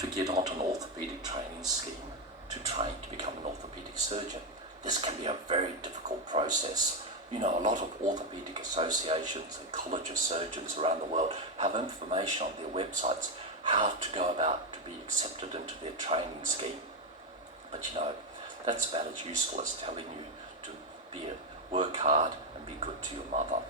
to get onto an orthopaedic training scheme to train to become an orthopaedic surgeon. This can be a very difficult process. You know, a lot of orthopaedic associations and college of surgeons around the world have information on their websites how to go about to be accepted into their training scheme. But you know, that's about as useful as telling you to work hard and be good to your mother.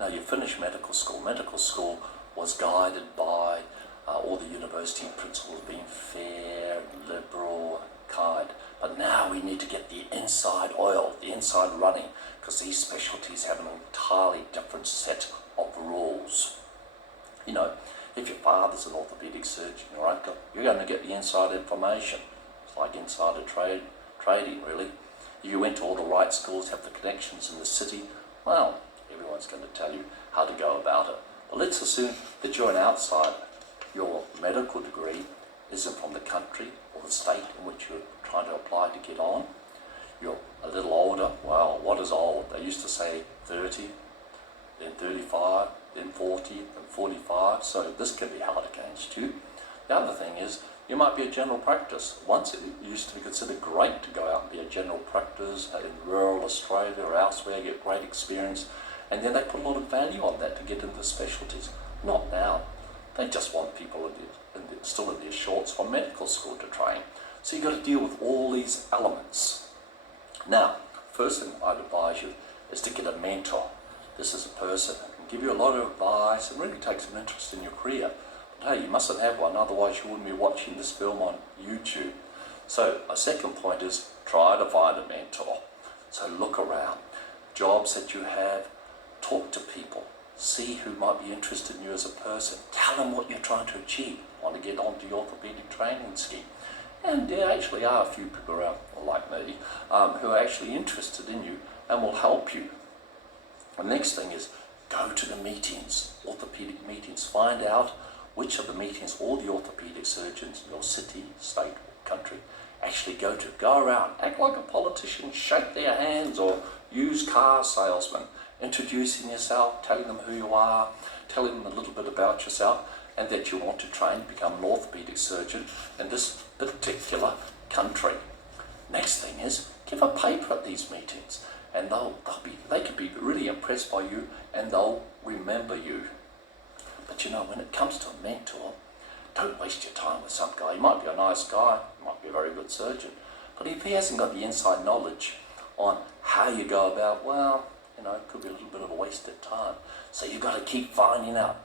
Now, you finish medical school. Medical school was guided by all the university principles being fair, liberal, kind. But now we need to get the inside oil, the inside running, because these specialties have an entirely different set of rules. You know, if your father's an orthopaedic surgeon, right, you're going to get the inside information. It's like insider trading, really. If you went to all the right schools, have the connections in the city, well, everyone's going to tell you how to go about it. But let's assume that you're an outsider. Your medical degree isn't from the country or the state in which you're trying to apply to get on. You're a little older. Well, what is old? They used to say 30, then 35, then 40, then 45. So this can be held against you. The other thing is, you might be a general practice. Once it used to be considered great to go out and be a general practice in rural Australia or elsewhere, get great experience, and then they put a lot of value on that to get into specialties. Not now. They just want people still in their shorts from medical school to train. So you've got to deal with all these elements. Now, first thing I'd advise you is to get a mentor. This is a person who can give you a lot of advice and really take some interest in your career. But hey, you mustn't have one, otherwise you wouldn't be watching this film on YouTube. So my second point is try to find a mentor. So look around. Jobs that you have, talk to people. See who might be interested in you as a person. Tell them what you're trying to achieve. Want to get onto your orthopaedic training scheme. And there actually are a few people around, like me, who are actually interested in you and will help you. The next thing is go to the meetings, orthopaedic meetings. Find out which of the meetings all the orthopaedic surgeons in your city, state, or country actually go to. Go around, act like a politician, shake their hands, or used car salesman, introducing yourself, telling them who you are, telling them a little bit about yourself, and that you want to train to become an orthopaedic surgeon in this particular country. Next thing is give a paper at these meetings, and they can be really impressed by you, and they'll remember you. But you know, when it comes to a mentor, don't waste your time with some guy. He might be a nice guy, he might be a very good surgeon, but if he hasn't got the inside knowledge on how you go about, well, you know, it could be a little bit of a wasted time. So you've got to keep finding out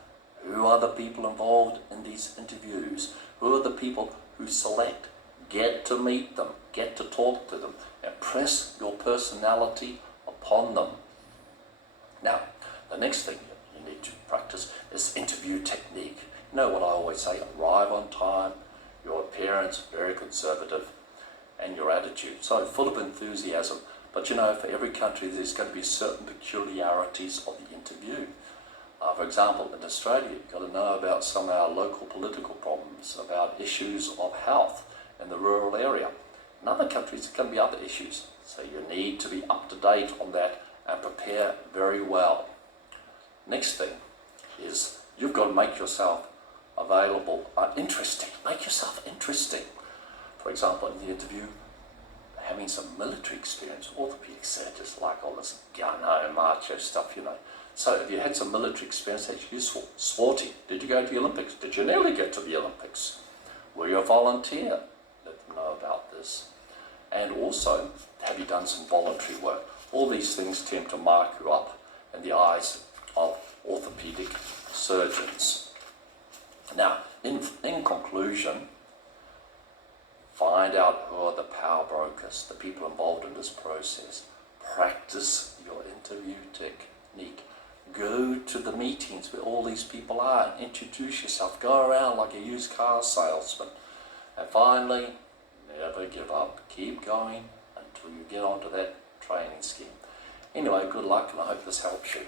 who are the people involved in these interviews, who are the people who select. Get to meet them, get to talk to them, and press your personality upon them. Now, the next thing you need to practice is interview technique. You know what I always say, arrive on time, your appearance very conservative, and your attitude so full of enthusiasm. But you know, for every country there's going to be certain peculiarities of the interview. For example, in Australia, you've got to know about some of our local political problems, about issues of health in the rural area. In other countries, there can be other issues. So you need to be up to date on that and prepare very well. Next thing is you've got to make yourself available, interesting. Make yourself interesting. For example, in the interview, having some military experience, orthopaedic surgeons like all this gung-ho, macho stuff, you know. So if you had some military experience, that's useful. Sporting. Did you go to the Olympics? Did you nearly get to the Olympics? Were you a volunteer? Let them know about this. And also, have you done some voluntary work? All these things tend to mark you up in the eyes of orthopaedic surgeons. Now, in conclusion, find out who are the power brokers, the people involved in this process. Practice your interview technique. Go to the meetings where all these people are. Introduce yourself. Go around like a used car salesman. And finally, never give up. Keep going until you get onto that training scheme. Anyway, good luck, and I hope this helps you.